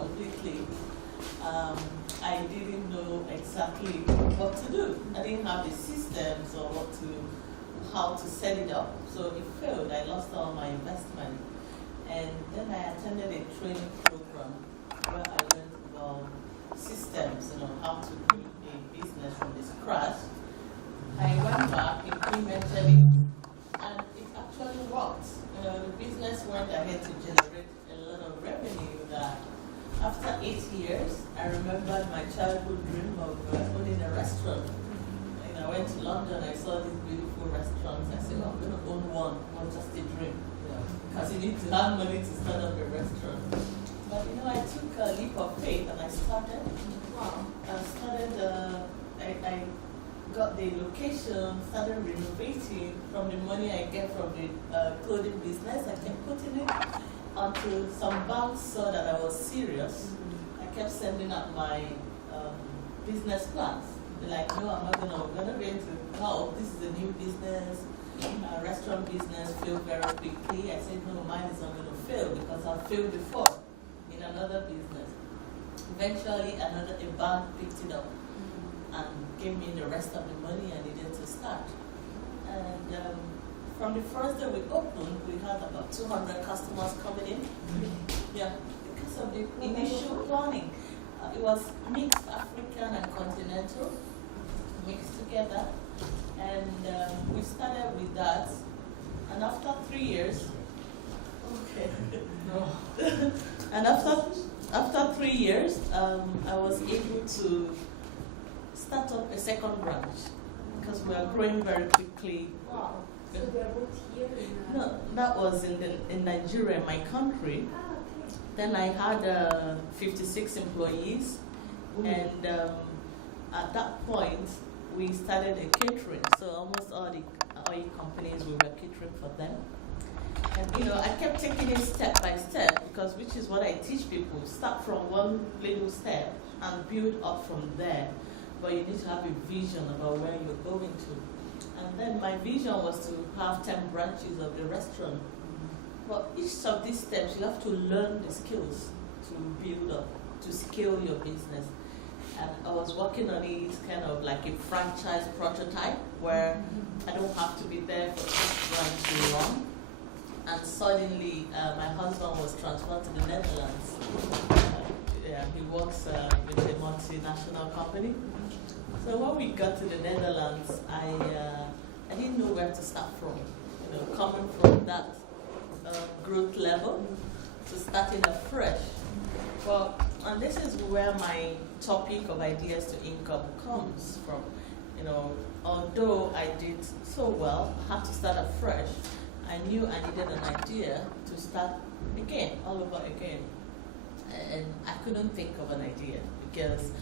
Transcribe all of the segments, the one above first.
completely. I didn't know exactly what to do. I didn't have the systems or how to set it up. So it failed. I lost all my investment. And then I attended a training program where I learned about systems, how to build a business from the scratch. I went back, implemented it, and it actually worked. The business went ahead to generate a lot of revenue that after 8 years, I remembered my childhood dream of owning a restaurant. I went to London, I saw these beautiful restaurants. I said, I'm going to own one, not just a dream. Because you need to have money to start up a restaurant. But I took a leap of faith and I started. I got the location, started renovating. From the money I get from the clothing business, I kept putting it until some banks saw that I was serious. I kept sending out my business plans. They're like, no, we're not going to help. This is a new business. Restaurant business failed very quickly. I said, no, mine is not going to fail because I've failed before in another business. Eventually, a bank picked it up and gave me the rest of the money I needed to start. And from the first day we opened, we had about 200 customers coming in. Yeah, because of the initial planning. It was mixed African and continental, mixed together. And we started with that. And after 3 years, and after 3 years, I was able to start up a second branch because we are growing very quickly. Wow. So they are both here in No, that was in Nigeria, my country. okay. Then I had 56 employees, and at that point, we started a catering. So almost all the oil companies, we were catering for them. And I kept taking it step by step because which is what I teach people. Start from one little step and build up from there. But you need to have a vision about where you're going to. And then my vision was to have 10 branches of the restaurant. But each of these steps, you have to learn the skills to build up, to scale your business. And I was working on it kind of like a franchise prototype where I don't have to be there for each branch to run. And suddenly, my husband was transferred to the Netherlands. He works with a multinational company. So when we got to the Netherlands, I didn't know where to start from. Coming from that growth level to starting afresh. Well, and this is where my topic of ideas to income comes from. Although I did so well, I had to start afresh. I knew I needed an idea to start again, all over again. And I couldn't think of an idea because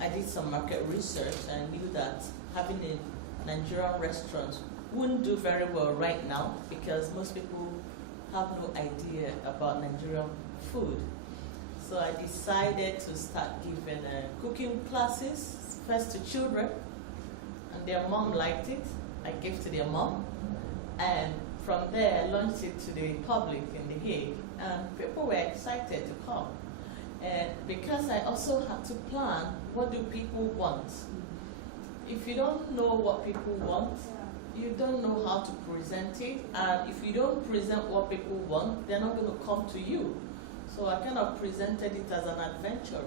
I did some market research and I knew that having a Nigerian restaurant wouldn't do very well right now because most people have no idea about Nigerian food. So I decided to start giving cooking classes, first to children, and their mom liked it. I gave to their mom. And from there, I launched it to the public in The Hague, and people were excited to come. And because I also had to plan, what do people want? If you don't know what people want, you don't know how to present it, and if you don't present what people want, they're not going to come to you. So I kind of presented it as an adventure.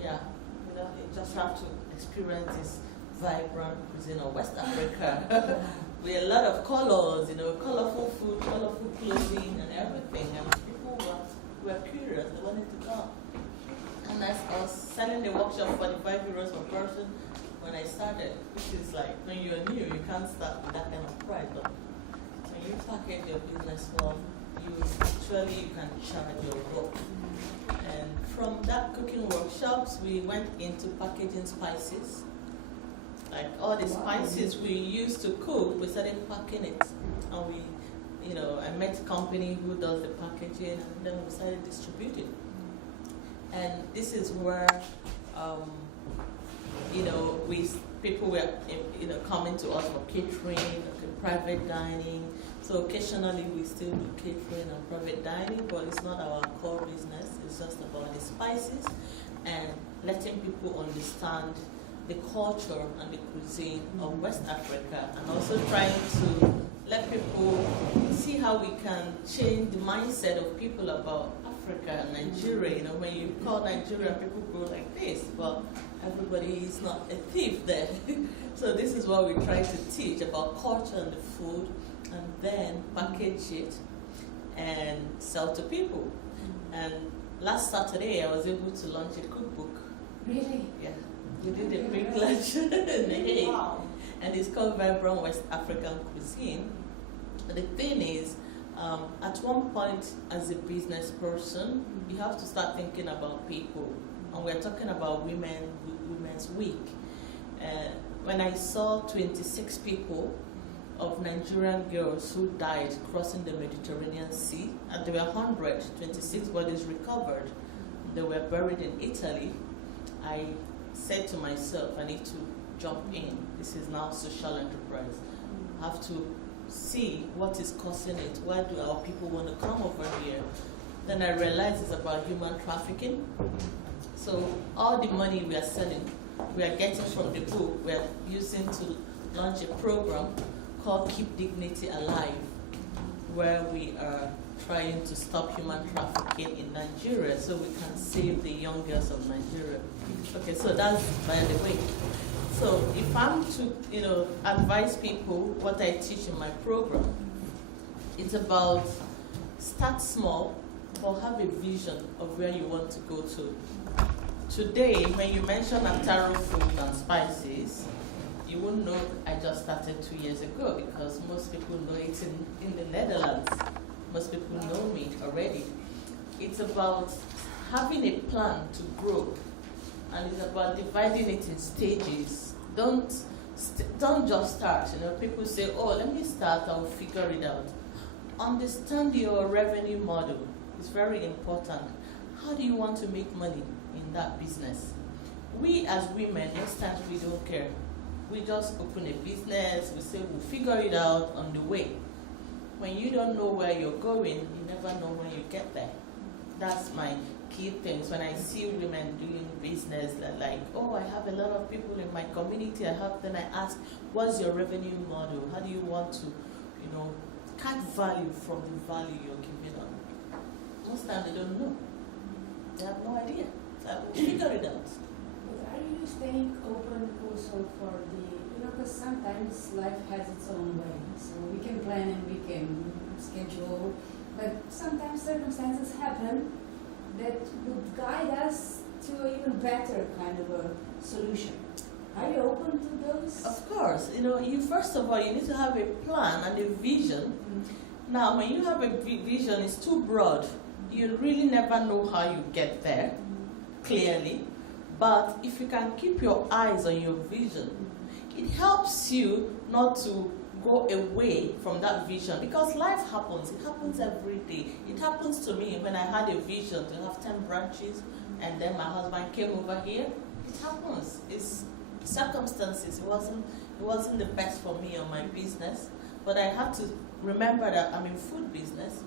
Yeah, you just have to experience this vibrant cuisine of West Africa. With a lot of colors, colorful food, colorful clothing and everything. And people were curious, they wanted to come. And I was selling the workshop for €45 per person when I started, which is like, when you're new, you can't start with that kind of price. But when you package your business well, you can charge your work. And from that cooking workshops, we went into packaging spices. Like all the spices we used to cook, we started packing it, and I met a company who does the packaging, and then we started distributing. And this is where, people were, coming to us for catering, private dining. So occasionally we still do catering and private dining, but it's not our core business. It's just about the spices and letting people understand the culture and the cuisine of West Africa, and also trying to let people see how we can change the mindset of people about Africa and Nigeria. You know, when you call Nigeria, people go like this, but everybody is not a thief there. So this is what we try to teach about culture and the food, and then package it and sell to people. And last Saturday, I was able to launch a cookbook. Really? Yeah. We did a quick lunch in the Hague. Wow. And it's called Vibrant West African Cuisine. The thing is, at one point, as a business person, you have to start thinking about people. And we're talking about Women's Week. When I saw 26 people of Nigerian girls who died crossing the Mediterranean Sea, and there were 126 bodies recovered. They were buried in Italy. I said to myself, I need to jump in. This is now social enterprise. I have to see what is causing it. Why do our people want to come over here? Then I realized it's about human trafficking. So all the money we are selling, we are getting from the book, we are using to launch a program called Keep Dignity Alive, where we are trying to stop human trafficking in Nigeria so we can save the young girls of Nigeria. Okay, so that's by the way. So if I'm to, advise people what I teach in my program, it's about start small, but have a vision of where you want to go to. Today, when you mention Ataro food and spices, you won't know I just started 2 years ago, because most people know it in the Netherlands. Most people know me already. It's about having a plan to grow, and it's about dividing it in stages. Don't just start. People say, "Oh, let me start. I'll figure it out." Understand your revenue model. It's very important. How do you want to make money in that business? We as women, most times we don't care. We just open a business. We say we'll figure it out on the way. When you don't know where you're going, you never know when you get there. That's my key things. When I see women doing business, they're like, "Oh, I have a lot of people in my community. Then I ask, what's your revenue model? How do you want to, cut value from the value you're giving on?" Most times they don't know. They have no idea. So I will figure it out. But are you staying open also for because sometimes life has its own way. So we can plan and we can schedule, but sometimes circumstances happen that would guide us to an even better kind of a solution. Are you open to those? Of course. You first of all, you need to have a plan and a vision. Now, when you have a vision, it's too broad. You really never know how you get there, clearly. But if you can keep your eyes on your vision, it helps you not to go away from that vision, because life happens. It happens every day. It happens to me when I had a vision to have 10 branches, and then my husband came over here. It happens. It's circumstances. It wasn't the best for me or my business, but I have to remember that I'm in food business,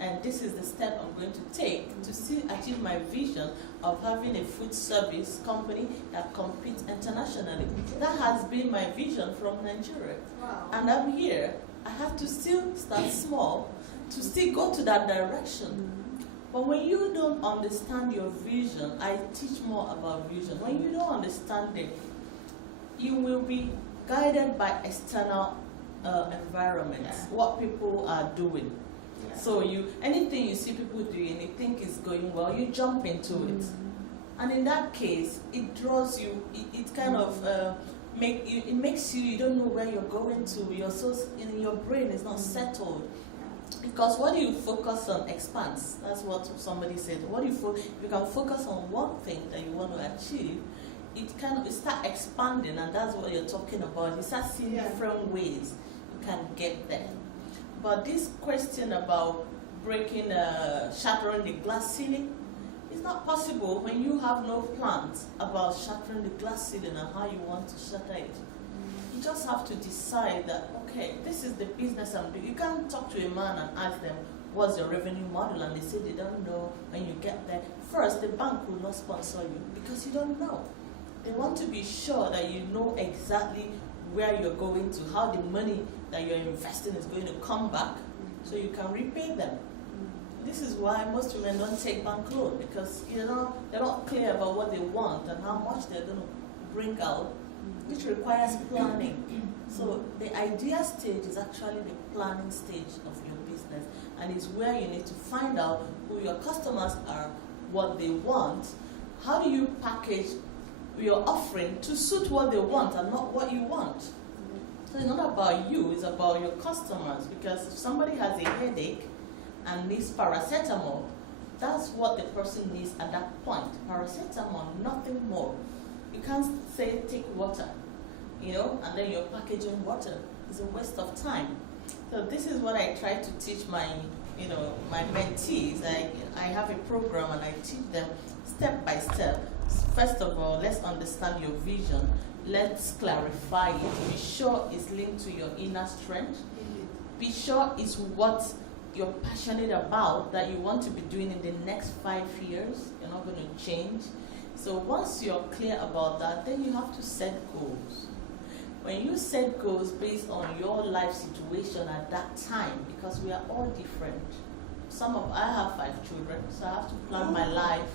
and this is the step I'm going to take to still achieve my vision of having a food service company that competes internationally. That has been my vision from Nigeria. Wow. And I'm here. I have to still start small to still go to that direction. But when you don't understand your vision, I teach more about vision. When you don't understand it, you will be guided by external environments, what people are doing. Yeah. So anything you see people doing, you think is going well, you jump into it. And in that case, it draws you, it kind of it makes you don't know where you're going to. Your brain is not settled. Because what you focus on expands. That's what somebody said. If you can focus on one thing that you want to achieve, it start expanding, and that's what you're talking about. You start seeing different ways you can get there. But this question about shattering the glass ceiling, it's not possible when you have no plans about shattering the glass ceiling and how you want to shatter it. You just have to decide that, okay, this is the business I'm doing. You can't talk to a man and ask them, what's your revenue model, and they say they don't know when you get there, first, the bank will not sponsor you because you don't know. They want to be sure that you know exactly where you're going to, how the money that you're investing is going to come back, so you can repay them. This is why most women don't take bank loan, because they're not clear about what they want and how much they're going to bring out, which requires planning. So the idea stage is actually the planning stage of your business, and it's where you need to find out who your customers are, what they want, how do you package your offering to suit what they want and not what you want. So it's not about you, it's about your customers, because if somebody has a headache and needs paracetamol, that's what the person needs at that point. Paracetamol, nothing more. You can't say take water, and then you're packaging water. It's a waste of time. So this is what I try to teach my mentees. I have a program and I teach them step by step. First of all, let's understand your vision. Let's clarify it. Be sure it's linked to your inner strength. Be sure it's what you're passionate about, that you want to be doing in the next 5 years. You're not going to change. So once you're clear about that, then you have to set goals. When you set goals based on your life situation at that time, because we are all different. I have 5 children, so I have to plan my life.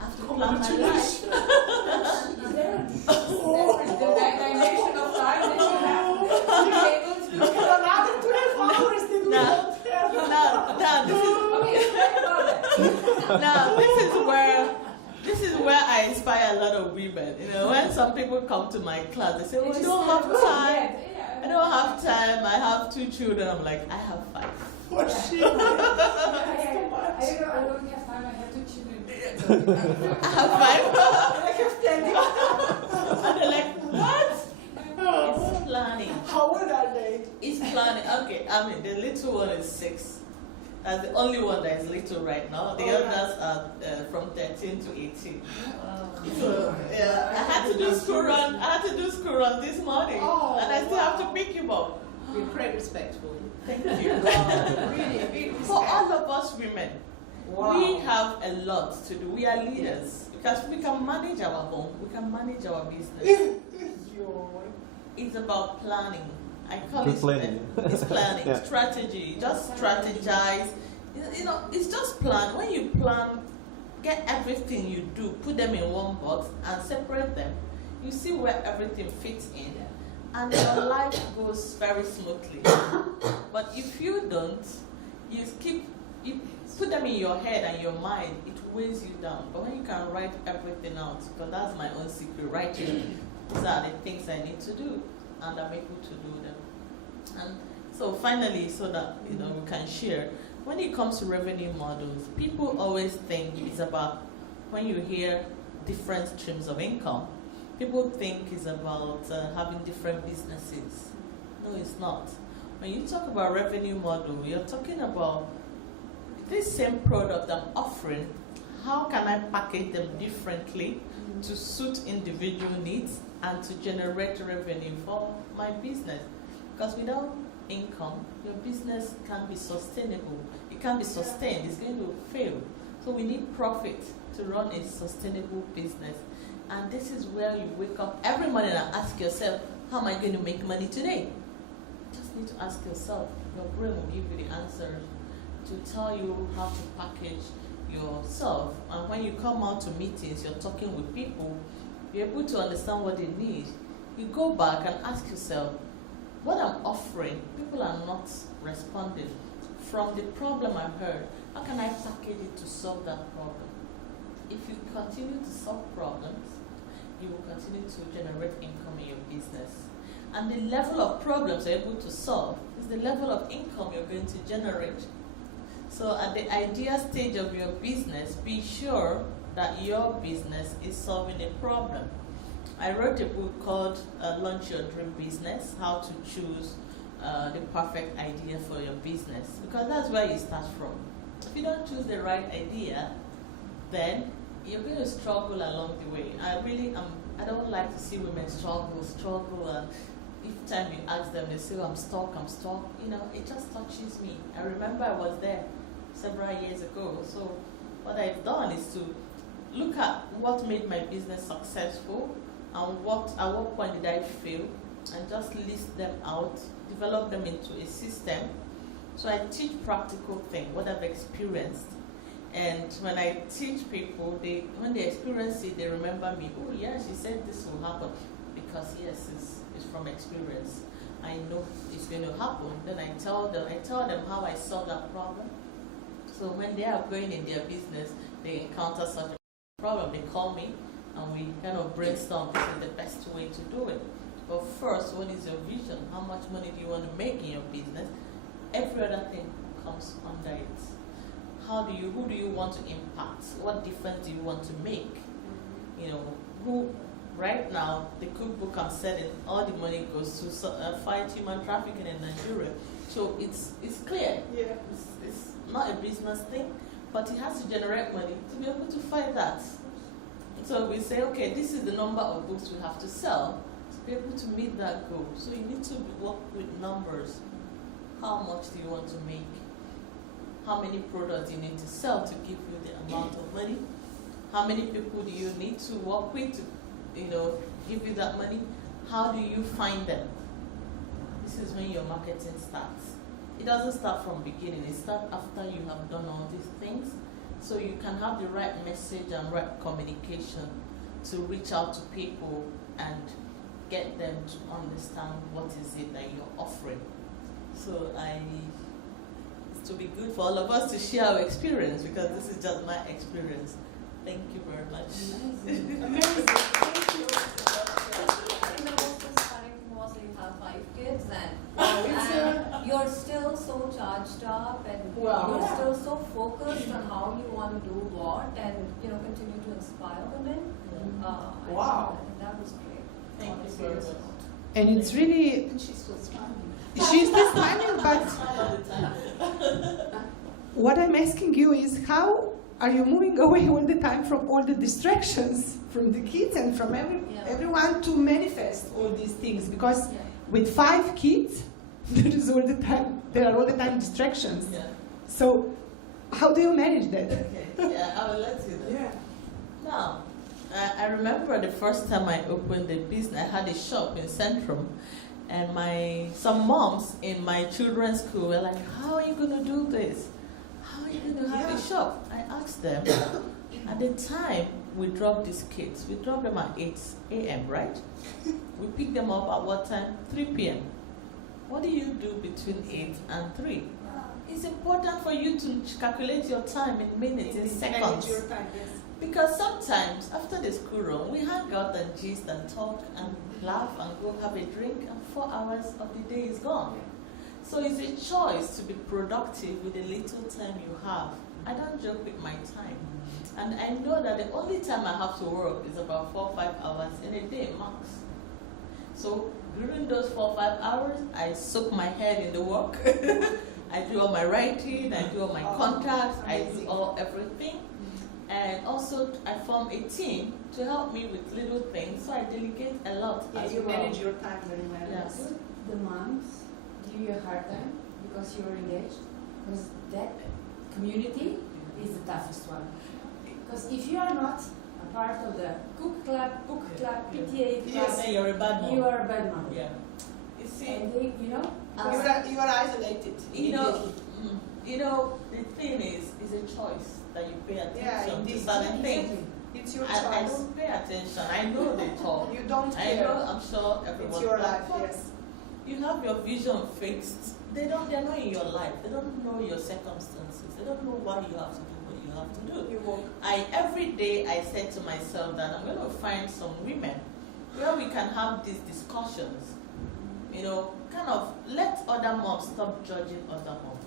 I have to plan my life. Is there a dimension of time that you have to be able to do? Another 12 hours they do this is where I inspire a lot of women. When some people come to my class, they say, "Oh, I don't have time. I don't have time. I have 2 children." I'm like, "I have 5." Oh shit! I don't have time. I have 2 children. I have 5. I have plenty. And they're like, "What?" It's planning. How old are they? It's planning. Okay, the little one is 6. That's the only one that is little right now. The others are from 13 to 18. So, yeah, I had to do school run. This morning, and I still have to pick him up. We're very respectful. Thank you. Really, big respect. For all of us women, Wow. we have a lot to do. We are leaders because we can manage our home. We can manage our business. It's about planning. I call it planning. It's planning, Yeah. strategy. Just strategize. It's just plan. When you plan, get everything you do, put them in one box and separate them. You see where everything fits in, and your life goes very smoothly. But if you don't, you put them in your head and your mind, it weighs you down. But when you can write everything out, because that's my own secret, writing. These are the things I need to do, and I'm able to do them. And so finally, so that we can share, when it comes to revenue models, people always think it's about, when you hear different streams of income, people think it's about having different businesses. No, it's not. When you talk about revenue model, you're talking about this same product I'm offering, how can I package them differently to suit individual needs and to generate revenue for my business? Because without income, your business can't be sustainable. It can't be sustained. It's going to fail. So we need profit to run a sustainable business. And this is where you wake up every morning and ask yourself, how am I going to make money today? You just need to ask yourself. Your brain will give you the answers to tell you how to package yourself. And when you come out to meetings, you're talking with people, you're able to understand what they need. You go back and ask yourself, what I'm offering, people are not responding. From the problem I've heard, how can I package it to solve that problem? If you continue to solve problems, you will continue to generate income in your business. And the level of problems you're able to solve is the level of income you're going to generate. So at the idea stage of your business, be sure that your business is solving a problem. I wrote a book called Launch Your Dream Business, How to Choose the Perfect Idea for Your Business, because that's where you start from. If you don't choose the right idea, then you're going to struggle along the way. I don't like to see women struggle, and each time you ask them, they say, oh, I'm stuck. You know, it just touches me. I remember I was there several years ago. So what I've done is to look at what made my business successful and at what point did I fail, and just list them out, develop them into a system. So I teach practical things, what I've experienced. And when I teach people, when they experience it, they remember me. Oh, yeah, she said this will happen. Because, yes, it's from experience. I know it's going to happen. Then I tell them how I solve that problem. So when they are going in their business, they encounter such a problem, they call me, and we kind of brainstorm, this is the best way to do it. But first, what is your vision? How much money do you want to make in your business? Every other thing comes under it. Who do you want to impact? What difference do you want to make? You know, right now, the cookbook I'm selling, all the money goes to fight human trafficking in Nigeria. So it's clear. Yeah. It's not a business thing, but it has to generate money to be able to fight that. So we say, okay, this is the number of books we have to sell to be able to meet that goal. So you need to work with numbers. How much do you want to make? How many products you need to sell to give you the amount of money? How many people do you need to work with to, give you that money? How do you find them? This is when your marketing starts. It doesn't start from beginning. It starts after you have done all these things. So you can have the right message and right communication to reach out to people and get them to understand what is it that you're offering. So to be good for all of us to share our experience, because this is just my experience. Thank you very much. Amazing. Amazing. Thank you. I think the most inspiring thing was you have 5 kids and you're still so charged up and Wow. you're still so focused on how you want to do what and continue to inspire women. Wow. I think that was great. Thank you very much. And it's really, And she's still smiling. she's still smiling, but All the time. what I'm asking you is how are you moving away all the time from all the distractions from the kids and from everyone to manifest all these things? Because with 5 kids, there are all the time distractions. Yeah. So how do you manage that? Okay. Yeah, I will let you know. Yeah. Now, I remember the first time I opened the business. I had a shop in Centrum, and some moms in my children's school were like, "How are you going to do this? How are you going to have a shop?" I asked them. At the time we dropped these kids, we dropped them at 8 a.m., right? We picked them up at what time? 3 p.m. What do you do between 8 and 3? It's important for you to calculate your time in minutes, in seconds. Manage your time, yes. Because sometimes after the school run, we hang out and gist and talk and laugh and go have a drink, and 4 hours of the day is gone. So it's a choice to be productive with the little time you have. I don't joke with my time. And I know that the only time I have to work is about 4 or 5 hours in a day max. So during those 4 or 5 hours, I soak my head in the work. I do all my writing, I do all my contacts, I do everything. And also, I form a team to help me with little things, so I delegate a lot as You well. manage your time very well. Yes. The moms give you a hard time because you're engaged? Because that community is the toughest one. Because if you are not a part of the cook club, book club, PTA You club, say you're a bad mom. you are a bad mom. Yeah. You see, And they, You are isolated. the thing is a choice that you pay Yeah, attention to indeed. certain things. It's your I choice. don't pay attention. I know they talk. You don't I care. know, I'm sure everyone. It's your but life, yes. You have your vision fixed. They're not in your life. They don't know your circumstances. They don't know why you have to do what you have to do. You walk. Every day I said to myself that I'm going to find some women where we can have these discussions. Kind of let other moms stop judging other moms.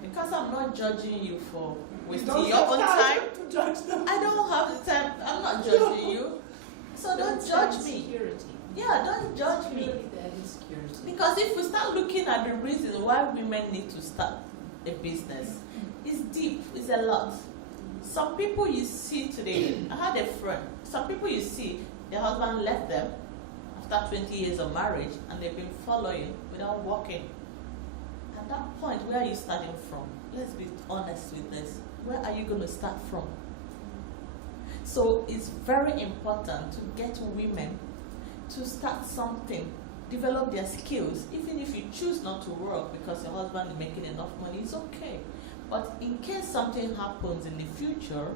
Because I'm not judging you for wasting your own time. To judge them. I don't have the time. I'm not judging you. So don't judge me. Security. Yeah, don't judge me. That is security. Because if we start looking at the reasons why women need to start a business, it's deep, it's a lot. Some people you see today, I had a friend, some people you see, their husband left them after 20 years of marriage and they've been following without working. At that point, where are you starting from? Let's be honest with this. Where are you going to start from? So it's very important to get women to start something, develop their skills. Even if you choose not to work because your husband is making enough money, it's okay. But in case something happens in the future,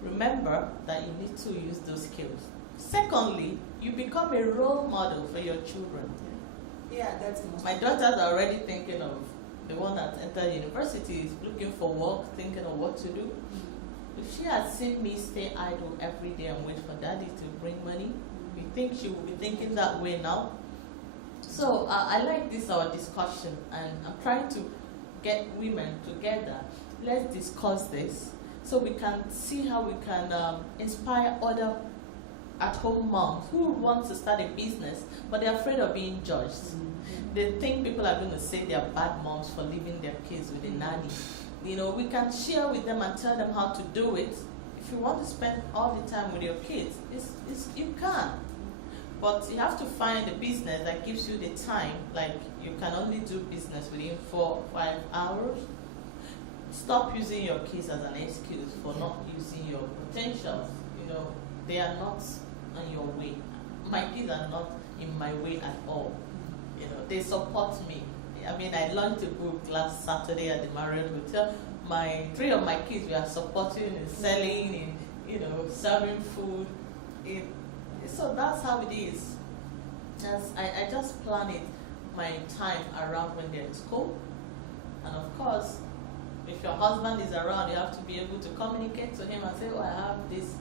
remember that you need to use those skills. Secondly, you become a role model for your children. Yeah, that's most. My daughters are already thinking of the one that entered university is looking for work, thinking of what to do. If she had seen me stay idle every day and wait for daddy to bring money, we think she will be thinking that way now. So I like this our discussion, and I'm trying to get women together. Let's discuss this so we can see how we can inspire other at-home moms who want to start a business, but they're afraid of being judged. They think people are going to say they're bad moms for leaving their kids with a nanny. You know, we can share with them and tell them how to do it. If you want to spend all the time with your kids, you can. But you have to find a business that gives you the time, like you can only do business within 4 or 5 hours. Stop using your kids as an excuse for not using your potentials. You know, they are not on your way. My kids are not in my way at all. You know, they support me. I mean, I launched a book last Saturday at the Marriott Hotel. 3 of my kids were supporting in selling, in, you know, serving food. So that's how it is. I just plan it, my time around when they're in school. And of course, if your husband is around, you have to be able to communicate to him and say, oh, I have this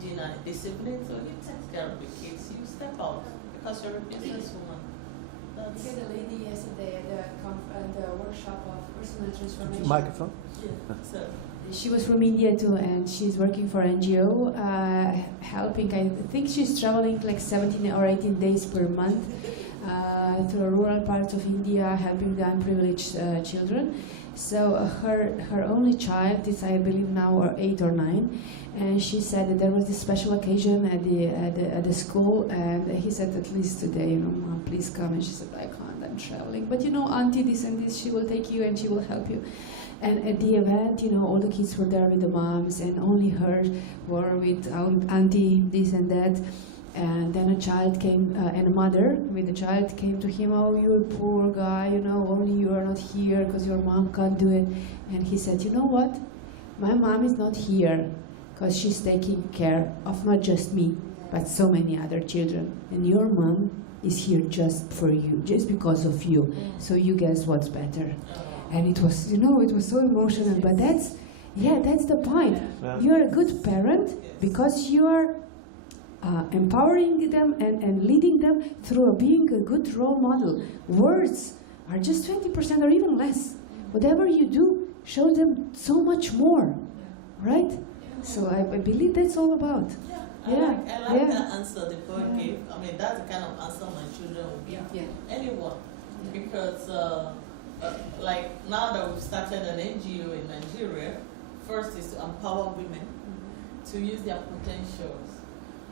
dinner this evening, so he takes care of the kids. You step out because you're a businesswoman. We had a lady yesterday at the workshop of personal transformation. Microphone? Yeah. So, she was from India too, and she's working for NGO, helping. I think she's traveling like 17 or 18 days per month through rural parts of India, helping the unprivileged children. So her only child is, I believe, now 8 or 9, and she said that there was this special occasion at the school, and he said, at least today, you know, Mom, please come. And she said, I can't, I'm traveling. But you know, Auntie this and this, she will take you and she will help you. And at the event, you know, all the kids were there with the moms, and only her were with Auntie this and that. And then a child came, and a mother with a child came to him, oh, you're a poor guy, you know, only you are not here because your mom can't do it. And he said, you know what? My mom is not here because she's taking care of not just me, but so many other children. And your mom is here just for you, just because of you. So you guess what's better? And it was, you know, it was so emotional, but that's the point. Yeah. You're a good parent because you are empowering them and leading them through being a good role model. Words are just 20% or even less. Whatever you do, show them so much more, right? So I believe that's all about. I like that answer the boy gave. I mean, that's the kind of answer my children would give. Yeah. Anyone. Because, like, now that we've started an NGO in Nigeria, first is to empower women to use their potentials.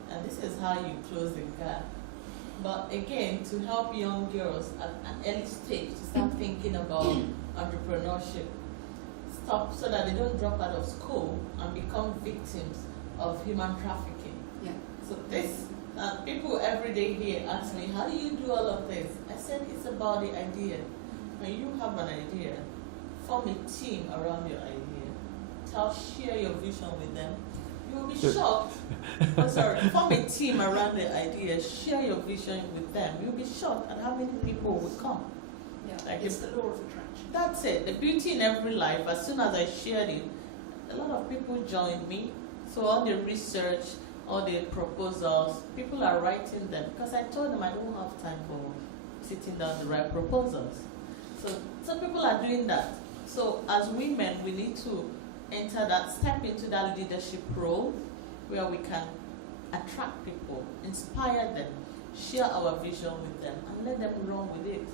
And this is how you close the gap. But again, to help young girls at an early stage to start thinking about entrepreneurship, so that they don't drop out of school and become victims of human trafficking. Yeah. So this, people every day here ask me, how do you do all of this? I said, it's about the idea. When you have an idea, form a team around your idea. Share your vision with them. You will be shocked. Form a team around the idea. Share your vision with them. You'll be shocked at how many people will come. Yeah. Like It's the law of attraction. that's it. The beauty in every life. As soon as I shared it, a lot of people joined me. So all the research, all the proposals, people are writing them because I told them I don't have time for sitting down to write proposals. So some people are doing that. So as women, we need to step into that leadership role where we can attract people, inspire them, share our vision with them, and let them run with it.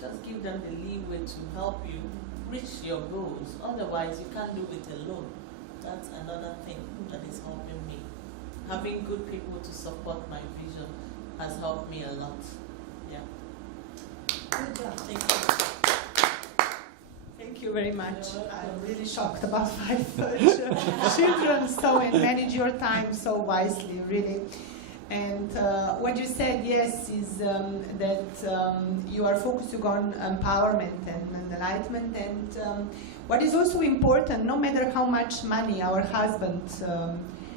Just give them the leeway to help you reach your goals. Otherwise, you can't do it alone. That's another thing that is helping me. Having good people to support my vision has helped me a lot. Yeah. Good job. Thank you. Thank you very much. You're welcome. I'm really shocked about 5 children, so and manage your time so wisely, really. And what you said, yes, is that you are focusing on empowerment and enlightenment. And what is also important, no matter how much money our husband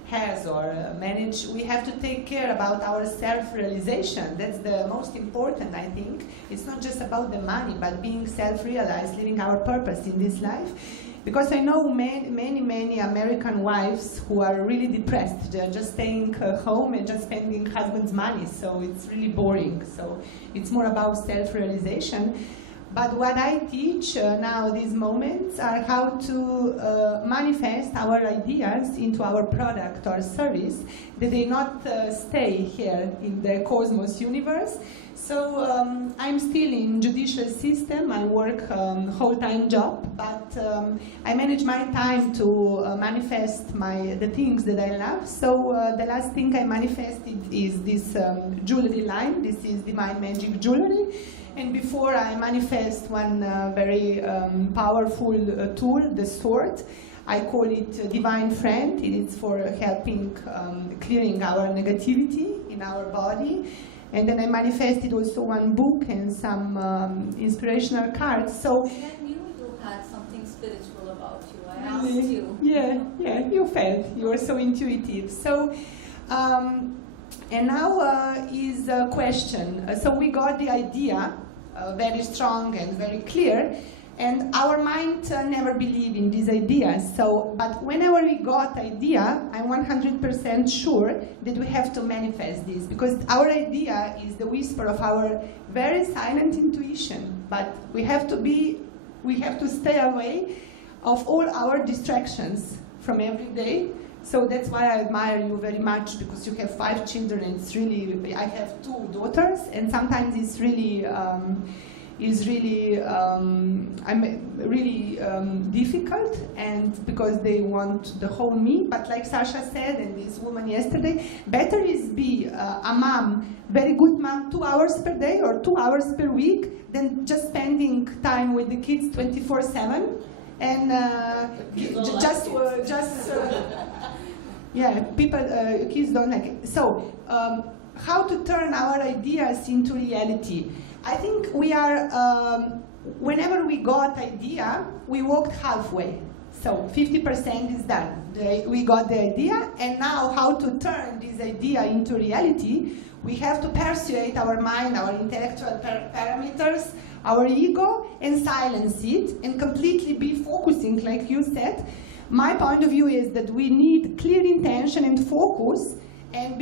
has or manage, we have to take care about our self-realization. That's the most important, I think. It's not just about the money, but being self-realized, living our purpose in this life. Because I know many American wives who are really depressed. They're just staying home and just spending husband's money, so it's really boring. So it's more about self-realization. But what I teach now, these moments, are how to manifest our ideas into our product or service, that they not stay here in the cosmos universe. So I'm still in judicial system. I work whole-time job, but I manage my time to manifest the things that I love. So the last thing I manifested is this jewelry line. This is Divine Magic Jewelry. And before I manifest one very powerful tool, the sword. I call it Divine Friend. It's for helping clearing our negativity in our body. And then I manifested also one book and some inspirational cards. So I knew you had something spiritual about you. I asked you. Yeah, you felt. You were so intuitive. So, and now is a question. So we got the idea, very strong and very clear. And our mind never believed in these ideas. So, but whenever we got idea, I'm 100% sure that we have to manifest this, because our idea is the whisper of our very silent intuition. But we have to stay away of all our distractions from every day. So that's why I admire you very much, because you have 5 children. It's really, I have 2 daughters, and sometimes it's really. Difficult, and because they want the whole me. But like Sasha said, and this woman yesterday, better is be a mom, very good mom, 2 hours per day or 2 hours per week, than just spending time with the kids 24/7 and kids don't like it. So how to turn our ideas into reality? I think we are, whenever we got idea, we walked halfway. So 50% is done. We got the idea, and now how to turn this idea into reality? We have to persuade our mind, our intellectual parameters, our ego, and silence it, and completely be focusing, like you said. My point of view is that we need clear intention and focus, and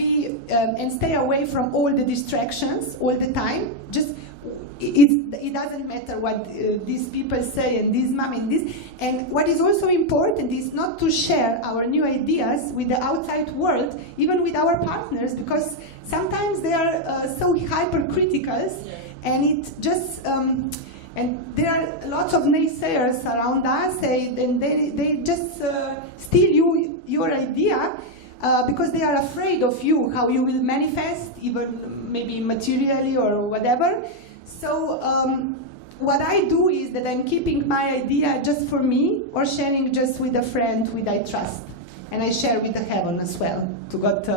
and stay away from all the distractions all the time. Just it doesn't matter what these people say and this mom and this. And what is also important is not to share our new ideas with the outside world, even with our partners, because sometimes they are so hypercritical, and it just and there are lots of naysayers around us, and they just steal your idea. Because they are afraid of you, how you will manifest, even maybe materially or whatever. So what I do is that I'm keeping my idea just for me, or sharing just with a friend who I trust. And I share with the heaven as well. To God.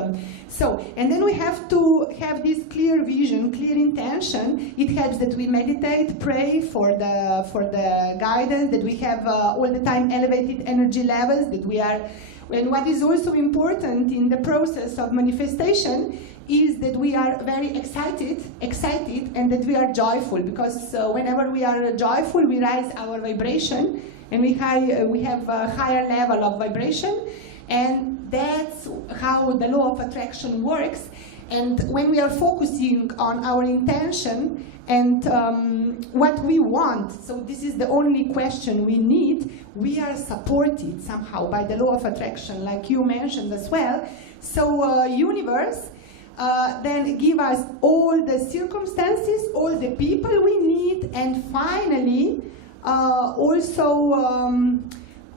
And then we have to have this clear vision, clear intention. It helps that we meditate, pray for the guidance, that we have all the time elevated energy levels, that we are. And what is also important in the process of manifestation is that we are very excited, and that we are joyful, because whenever we are joyful, we rise our vibration, and we have a higher level of vibration, and that's how the law of attraction works. And when we are focusing on our intention and what we want, so this is the only question we need, we are supported somehow by the law of attraction, like you mentioned as well. So universe then give us all the circumstances, all the people we need, and finally also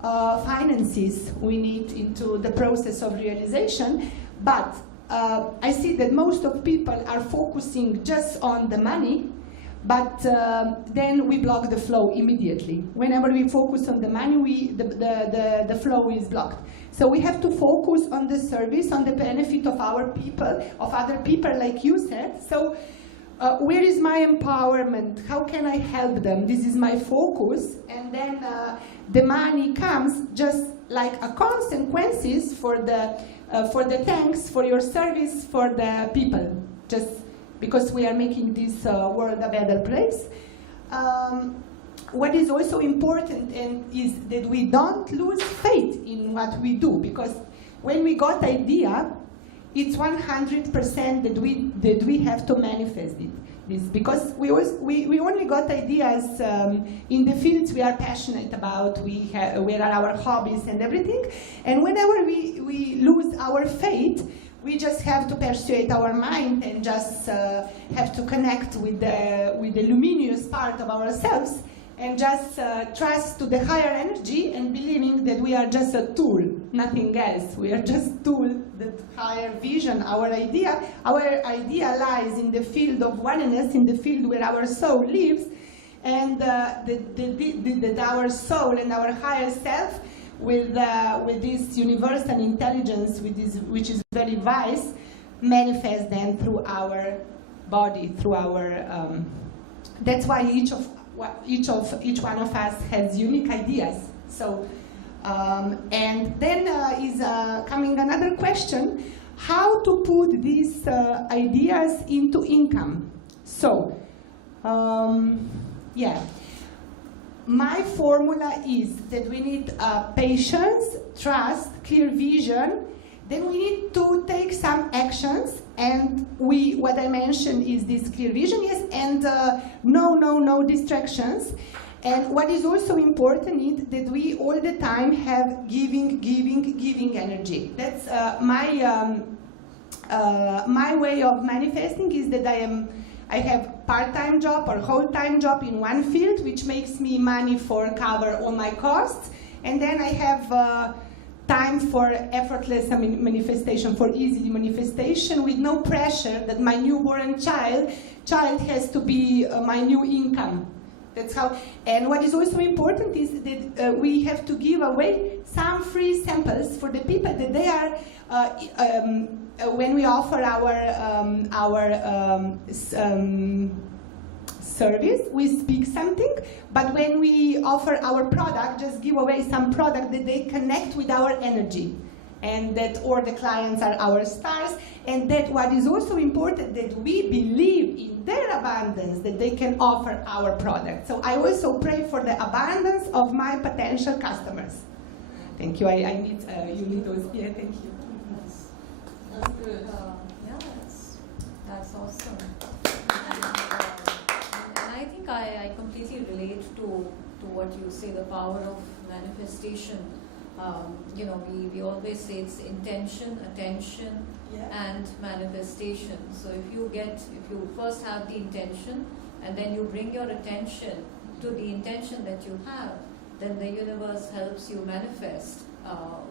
finances we need into the process of realization. But I see that most of people are focusing just on the money, but then we block the flow immediately. Whenever we focus on the money, the flow is blocked. So we have to focus on the service, on the benefit of our people, of other people, like you said. So where is my empowerment? How can I help them? This is my focus. And then the money comes just like a consequences for the thanks, for your service, for the people. Just because we are making this world a better place. What is also important is that we don't lose faith in what we do, because when we got idea, it's 100% that we have to manifest it. This because we only got ideas in the fields we are passionate about. Where are our hobbies and everything, and whenever we lose our faith, we just have to persuade our mind and just have to connect with the luminous part of ourselves and just trust to the higher energy and believing that we are just a tool, nothing else. We are just tool, that higher vision, our idea lies in the field of oneness, in the field where our soul lives, and that our soul and our higher self with this universal intelligence, which is very wise, manifest then through our body, through our. That's why each one of us has unique ideas. So, and then is coming another question: how to put these ideas into income? So, yeah. My formula is that we need patience, trust, clear vision. Then we need to take some actions, and what I mentioned is this clear vision, yes, and no distractions. And what is also important is that we all the time have giving energy. That's my way of manifesting is that I have part-time job or whole-time job in one field, which makes me money for cover all my costs, and then I have time for effortless manifestation, for easy manifestation with no pressure that my newborn child has to be my new income. That's how. And what is also important is that we have to give away some free samples for the people that they are. When we offer our service, we speak something, but when we offer our product, just give away some product that they connect with our energy, and that all the clients are our stars, and that what is also important, that we believe in their abundance, that they can offer our product. So I also pray for the abundance of my potential customers. Thank you. I need you need those. Yeah, thank you. That's good. Yeah, that's awesome. And I think I completely relate to what you say, the power of manifestation. We always say it's intention, attention, and manifestation. So if you first have the intention, and then you bring your attention to the intention that you have, then the universe helps you manifest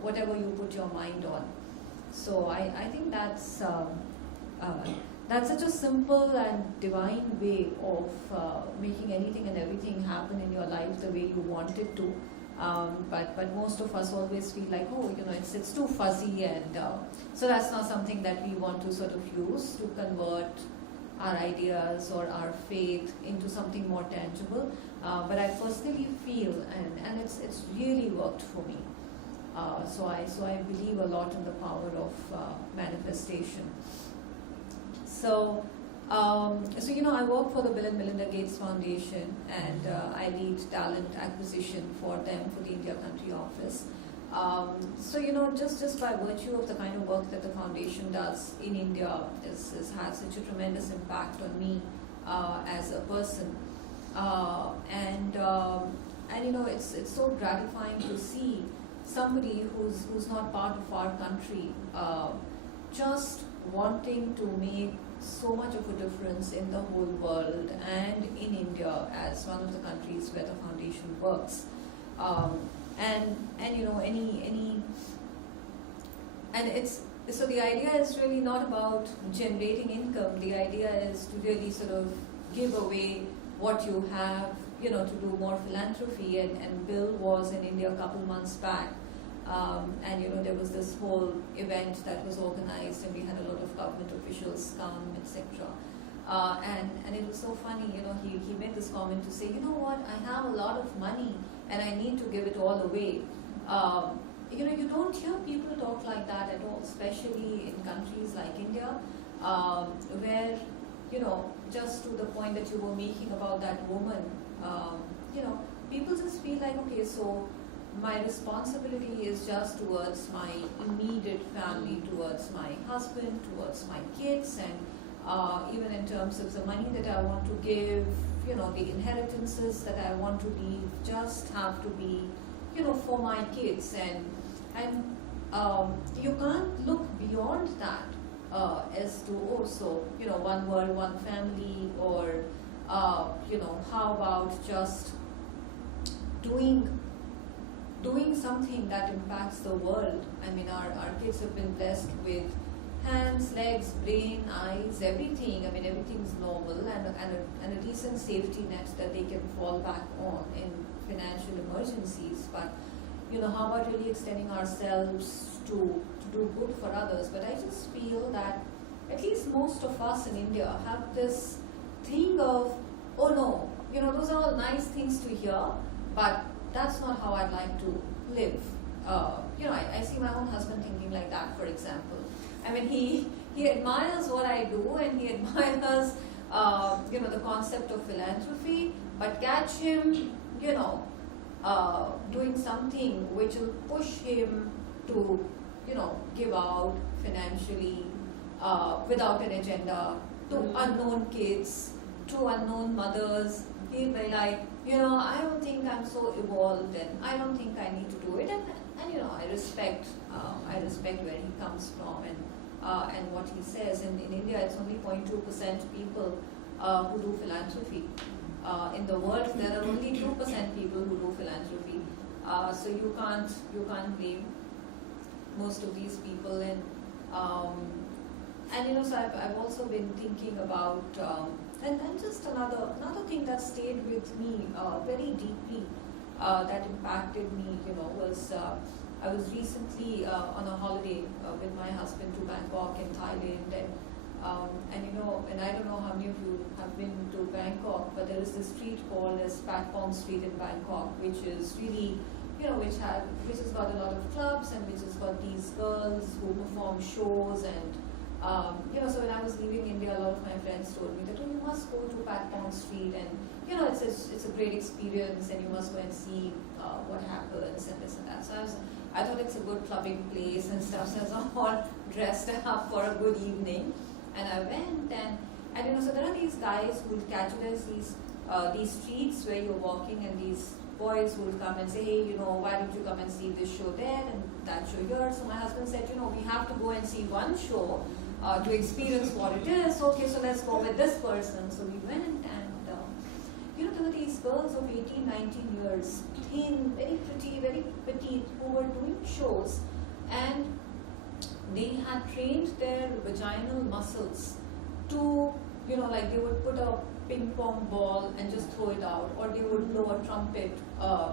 whatever you put your mind on. So I think that's such a simple and divine way of making anything and everything happen in your life the way you want it to. But most of us always feel like, it's too fuzzy, and so that's not something that we want to sort of use to convert our ideas or our faith into something more tangible. But I personally feel, and it's really worked for me. So I believe a lot in the power of manifestation. So I work for the Bill and Melinda Gates Foundation, and I lead talent acquisition for them, for the India country office. Just by virtue of the kind of work that the foundation does in India, has such a tremendous impact on me as a person. It's so gratifying to see somebody who's not part of our country just wanting to make so much of a difference in the whole world and in India as one of the countries where the foundation works. So the idea is really not about generating income. The idea is to really sort of give away what you have, to do more philanthropy. And Bill was in India a couple months back, and there was this whole event that was organized, and we had a lot of government officials come, etc. And it was so funny, he made this comment to say, you know what, I have a lot of money and I need to give it all away. You don't hear people talk like that at all, especially in countries like India, where, just to the point that you were making about that woman, people just feel like, okay, so my responsibility is just towards my immediate family, towards my husband, towards my kids, and even in terms of the money that I want to give, the inheritances that I want to leave just have to be, for my kids. And you can't look beyond that as to also, one world, one family, or, how about just doing something that impacts the world. I mean, our kids have been blessed with hands, legs, brain, eyes, everything. I mean, everything's normal, and a decent safety net that they can fall back on in financial emergencies. But how about really extending ourselves to do good for others? But I just feel that at least most of us in India have this thing of, oh no, those are all nice things to hear, but that's not how I'd like to live. I see my own husband thinking like that, for example. I mean, he admires what I do, and he admires, the concept of philanthropy, but catch him, doing something which will push him to, give out financially without an agenda to unknown kids, to unknown mothers. He'll be like, I don't think I'm so evolved, and I don't think I need to do it. And I respect where he comes from and what he says. In India, it's only 0.2% people who do philanthropy. In the world, there are only 2% people who do philanthropy. So you can't blame most of these people. And so I've also been thinking about and just another thing that stayed with me very deeply, that impacted me, was I was recently on a holiday with my husband to Bangkok in Thailand, and I don't know how many of you have been to Bangkok, but there is this street called as Patpong Street in Bangkok, which is really, which has got a lot of clubs, and which has got these girls who perform shows. And so when I was leaving India, a lot of my friends told me that, oh, you must go to Patpong Street, and it's a great experience, and you must go and see what happens and this and that. So I thought it's a good clubbing place and stuff. So I was all dressed up for a good evening, and I went, and so there are these guys who will catch you. There's these streets where you're walking, and these boys will come and say, hey, why don't you come and see this show there and that show here? So my husband said, we have to go and see one show to experience what it is. Okay, so let's go with this person. So we went, and there were these girls of 18, 19 years, thin, very pretty, very petite, who were doing shows, and they had trained their vaginal muscles to, like they would put a ping pong ball and just throw it out, or they would blow a trumpet,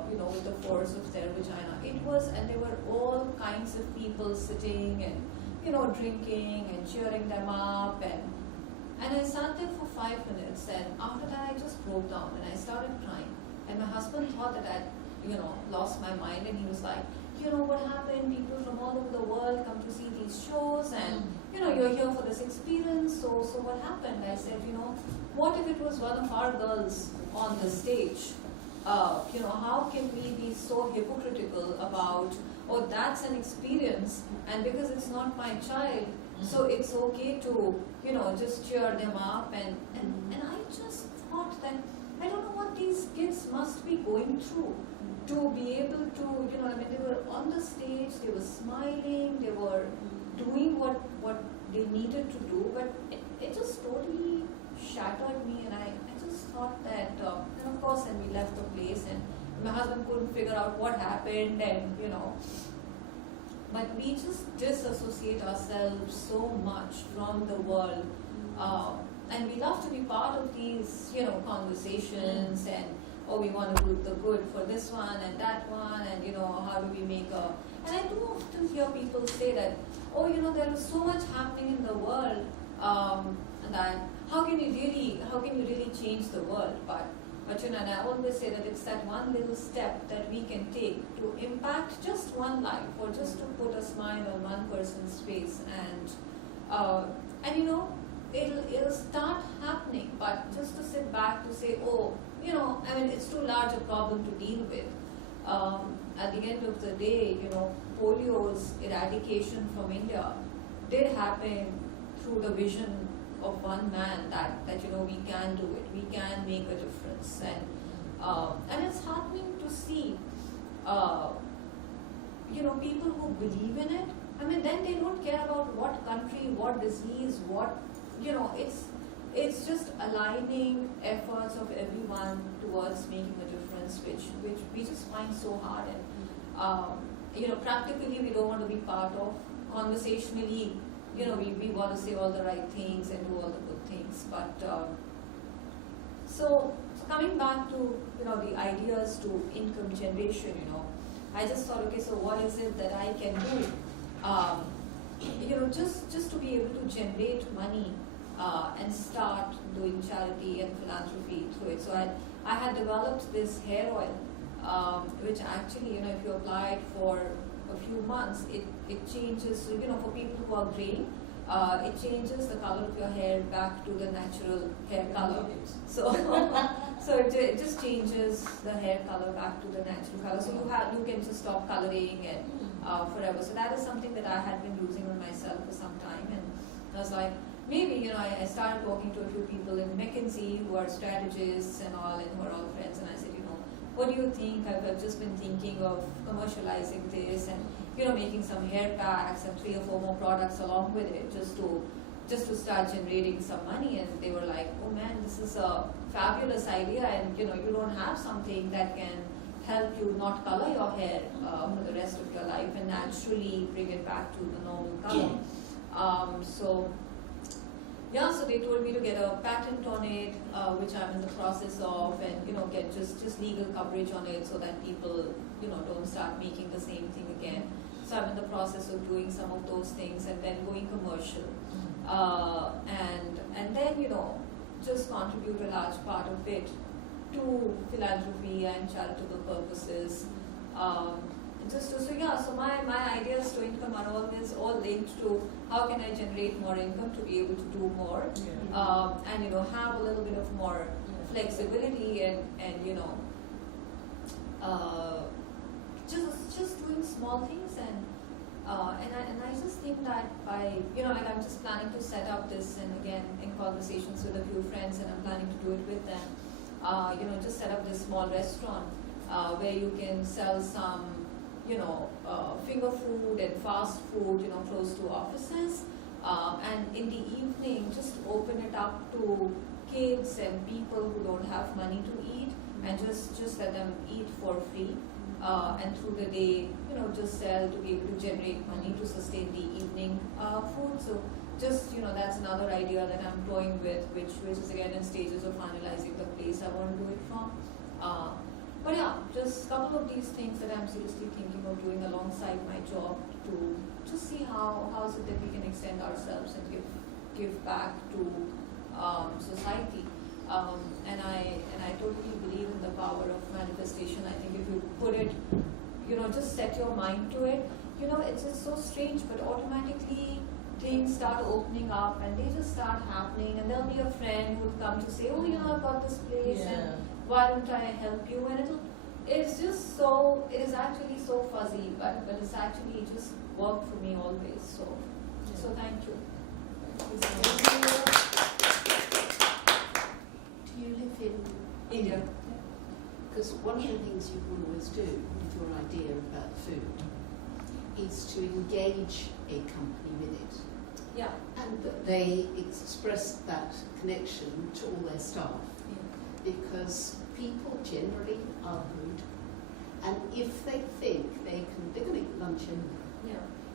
with the force of their vagina. And there were all kinds of people sitting and, drinking and cheering them up, and I sat there for 5 minutes, and after that I just broke down and I started crying. And my husband thought that I'd, lost my mind, and he was like, what happened? People from all over the world come to see these shows, and you're here for this experience. So what happened? I said, what if it was one of our girls on the stage? How can we be so hypocritical about, oh, that's an experience, and because it's not my child, so it's okay to, just cheer them up. And I just thought that, I don't know what these kids must be going through to be able to, they were on the stage, they were smiling, they were doing what they needed to do, but it just totally shattered me. And I just thought that, and of course, and we left the place, and my husband couldn't figure out what happened, and but we just disassociate ourselves so much from the world. And we love to be part of these, conversations, and we want to do the good for this one and that one, and how do we make a. And I do often hear people say that, there is so much happening in the world, and that how can you really change the world? But and I always say that it's that one little step that we can take to impact just one life, or just to put a smile on one person's face, and it'll start happening. But just to sit back to say, it's too large a problem to deal with. At the end of the day, polio's eradication from India did happen through the vision of one man that we can do it, we can make a difference, and it's heartening to see people who believe in it. Then they don't care about what country, what disease, what it's just aligning efforts of everyone towards making a difference, which we just find so hard. And practically we don't want to be part of. Conversationally, we want to say all the right things and do all the good things. But so coming back to the ideas to income generation, I just thought, okay, so what is it that I can do? Just to be able to generate money and start doing charity and philanthropy through it. So I had developed this hair oil, which actually, if you apply it for a few months, it changes. So, for people who are graying, it changes the color of your hair back to the natural hair color. So, it just changes the hair color back to the natural color. So you can just stop coloring and forever. So that is something that I had been using on myself for some time, and I was like, maybe I started talking to a few people in McKinsey who are strategists and all, and who are all friends, and I said, what do you think? I've just been thinking of commercializing this and making some hair packs and 3 or 4 more products along with it, just to start generating some money. And they were like, oh man, this is a fabulous idea, and you don't have something that can help you not color your hair for the rest of your life and naturally bring it back to the normal color. So they told me to get a patent on it, which I'm in the process of, and get just legal coverage on it so that people don't start making the same thing again. So I'm in the process of doing some of those things and then going commercial, and then just contribute a large part of it to philanthropy and charitable purposes. So my ideas to income are always all linked to how can I generate more income to be able to do more, and have a little bit of more flexibility and just doing small things, and I just think that by I'm just planning to set up this, and again in conversations with a few friends, and I'm planning to do it with them, just set up this small restaurant where you can sell some finger food and fast food, close to offices, and in the evening just open it up to kids and people who don't have money to eat, and just let them eat for free, and through the day, just sell to be able to generate money to sustain the evening food. So just, that's another idea that I'm toying with, which is again in stages of finalizing the place I want to do it from. But yeah, just a couple of these things that I'm seriously thinking of doing alongside my job to just see how is it that we can extend ourselves and give back to society. And I totally believe in the power of manifestation. I think if you put it, just set your mind to it, it's just so strange, but automatically things start opening up and they just start happening, and there'll be a friend who'll come to say, I've got this place, and why don't I help you? And it is actually so fuzzy, but it's actually just worked for me always. So thank you. Do you live in India? Because one of the things you can always do with your idea about food is to engage a company with it. Yeah. And that they express that connection to all their staff. Because people generally are good, and if they think they're going to eat lunch anyway,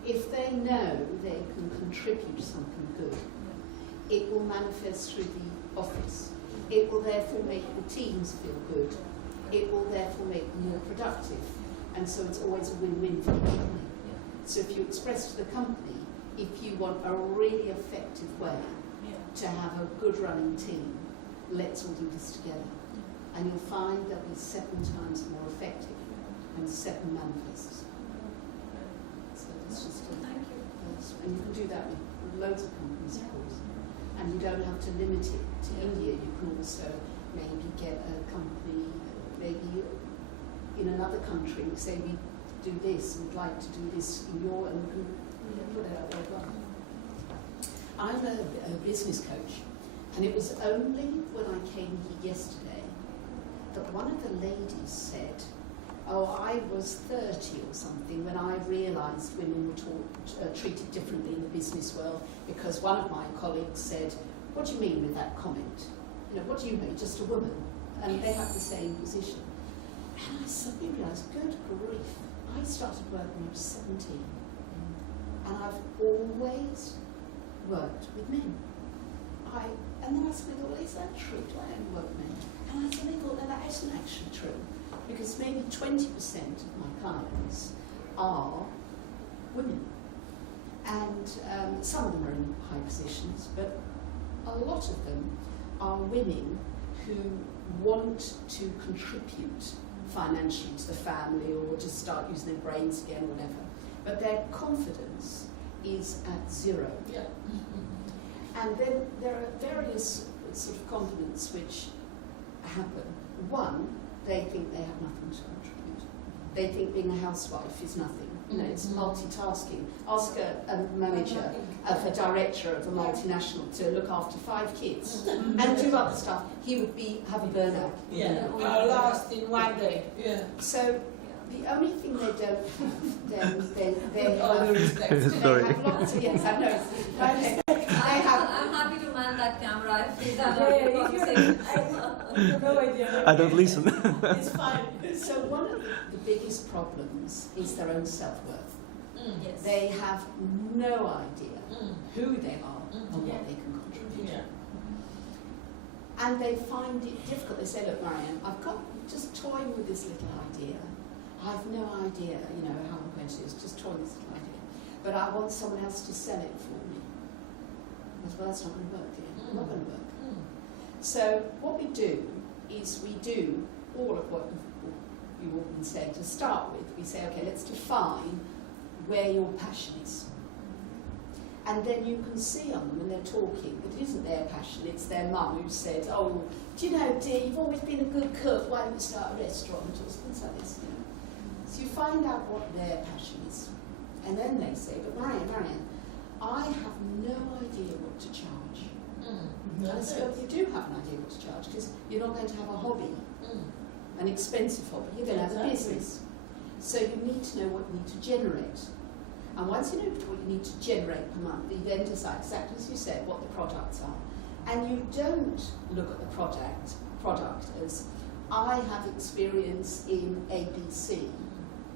If they know they can contribute something good, it will manifest through the office. It will therefore make the teams feel good. It will therefore make them more productive. And so it's always a win-win for the company. So if you express to the company, if you want a really effective way to have a good running team, let's all do this together. And you'll find they'll be 7 times more effective and 7 manifests. So it's just a, and you can do that with loads of companies, of course. And you don't have to limit it to India. You can also maybe get a company, maybe in another country, say we do this, we'd like to do this in your, and we can put it out there as well. I'm a business coach, and it was only when I came here yesterday that one of the ladies said, oh, I was 30 or something when I realised women were treated differently in the business world, because one of my colleagues said, what do you mean with that comment? You know, what do you mean, just a woman? And they have the same position. And I suddenly realised, good grief, I started work when I was 17. And I've always worked with men. And then I suddenly thought, well, is that true? Do I only work with men? And I suddenly thought, no, that isn't actually true. Because maybe 20% of my clients are women. And some of them are in high positions, but a lot of them are women who want to contribute financially to the family or just start using their brains again, whatever. But their confidence is at 0. Yeah. And then there are various sort of confidence which happen. One, they think they have nothing to contribute. They think being a housewife is nothing. You know, it's multitasking. Ask a manager, a director of a multinational to look after 5 kids and do other stuff. He would have a burnout. Yeah. Lost in one day. Yeah. So the only thing they don't have, then they All the respect. Sorry. have lots of, yes, I know. I'm happy to man that camera if they done a conversation. I have no idea. I don't listen. It's fine. So one of the biggest problems is their own self-worth. Yes. They have no idea who they are and Yeah. what they can contribute. Yeah. And they find it difficult. They say, look, Marianne, I've got just toying with this little idea. I've no idea, you know, how I'm going to do this, just toying with this little idea. But I want someone else to sell it for me. I said, well, that's not going to work, dear. It's not going to work. So what we do is we do all of what you've all been saying to start with. We say, okay, let's define where your passion is. And then you can see on them when they're talking that it isn't their passion, it's their mum who said, oh, do you know, dear, you've always been a good cook, why don't you start a restaurant, or things like this. You know? So you find out what their passion is. And then they say, but Marianne, I have no idea what to charge. And I said, well, you do have an idea what to charge, because you're not going to have a hobby, an expensive hobby, you're going to have a business. So you need to know what you need to generate. And once you know what you need to generate per month, you then decide exactly as you said what the products are. And you don't look at the product as, I have experience in ABC.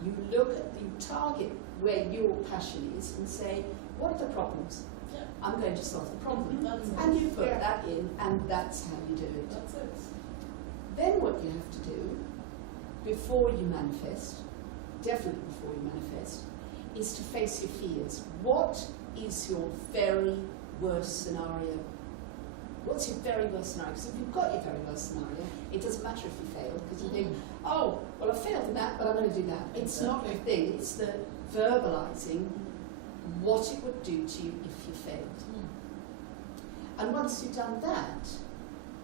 You look at, you target where your passion is and say, what are the problems? Yeah. I'm going to solve the problem. That's it. And you put that in, and that's how you do it. That's it. Then what you have to do, before you manifest, definitely before you manifest, is to face your fears. What is your very worst scenario? What's your very worst scenario? Because if you've got your very worst scenario, it doesn't matter if you fail, because you think, oh, well, I failed in that, but I'm going to do that. It's not the thing, it's the verbalising what it would do to you if you failed. And once you've done that,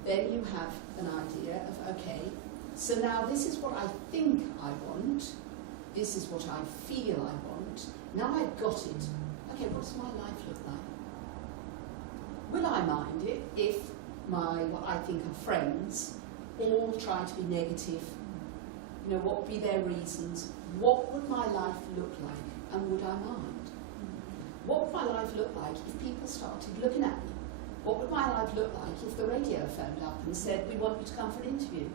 then you have an idea of, okay, so now this is what I think I want, this is what I feel I want, now I've got it, okay, what does my life look like? Will I mind it if what I think are friends all try to be negative? You know, what would be their reasons? What would my life look like, and would I mind? What would my life look like if people started looking at me? What would my life look like if the radio phoned up and said, we want you to come for an interview?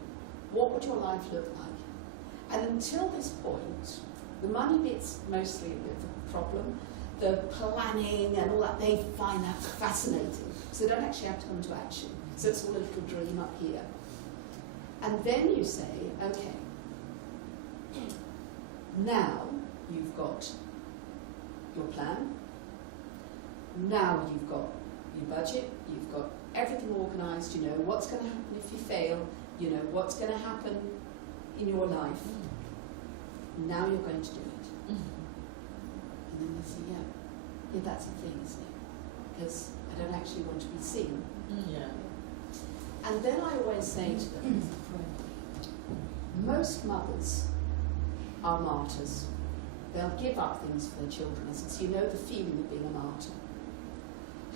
What would your life look like? And until this point, The money bit's mostly a bit of a problem. The planning and all that, they find that fascinating. So they don't actually have to come to action. So it's all a little dream up here. And then you say, okay, now you've got your plan, now you've got your budget, you've got everything organised, you know what's going to happen if you fail, you know what's going to happen in your life. Now you're going to do it. And then they say, yeah, that's a thing, isn't it? Because I don't actually want to be seen. Yeah. And then I always say to them, most mothers are martyrs. They'll give up things for their children. So you know the feeling of being a martyr.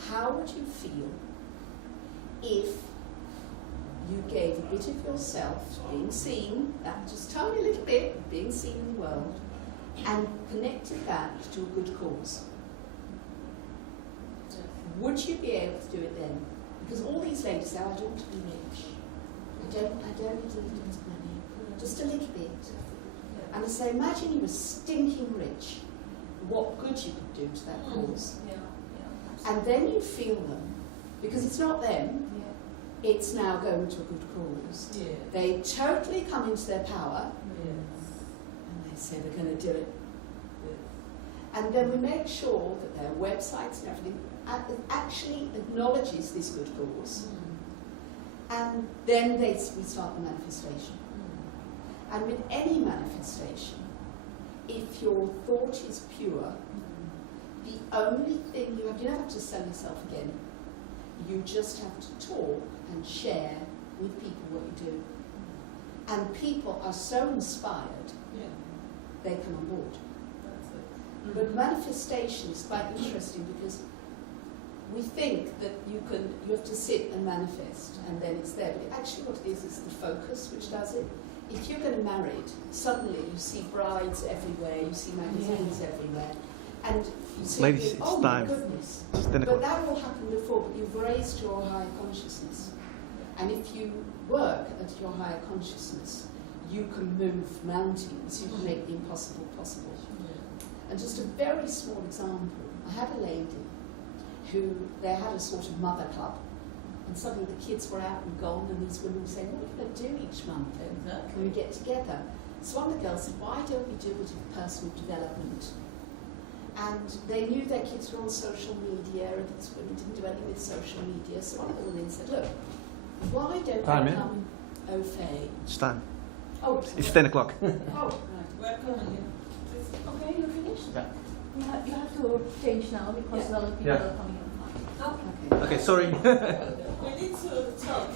How would you feel if you gave a bit of yourself to being seen, that just tiny little bit, being seen in the world, and connected that to a good cause? Would you be able to do it then? Because all these ladies say, I don't want to be rich. I don't need a little bit of money. Just a little bit. And I say, imagine you were stinking rich. What good you could do to that cause. And then you feel them. Because it's not them. It's now going to a good cause. Yeah. They totally come into their power. Yes. And they say they're going to do it. And then we make sure that their websites and everything actually acknowledges this good cause. And then we start the manifestation. And with any manifestation, if your thought is pure, the only thing you don't have to sell yourself again. You just have to talk and share with people what you do. And people are so inspired, they come on board. That's it. But manifestation is quite interesting because we think that you have to sit and manifest and then it's there. But actually what it is the focus which does it. If you're getting married, suddenly you see brides everywhere, you see magazines everywhere, and you see, Ladies, oh it's my time. goodness. It's 10 But o'clock. that all happened before, but you've raised your higher consciousness. And if you work at your higher consciousness, you can move mountains, you can make the impossible possible. And just a very small example, I had a lady who, they had a sort of mother club, and suddenly the kids were out and gone, and these women were saying, what are we going to do each month? Can we get together? So one of the girls said, why don't we do a bit of personal development? And they knew their kids were on social media, and these women didn't do anything with social media, so one of the women said, look, why don't Time, we yeah? come au fait? It's time. Oh, It's 10 o'clock. Oh, right. Welcome again. Okay, you're finished? Yeah. You have to change now because Yeah. other people Yeah. are coming in. Okay. Okay, sorry. We need to talk,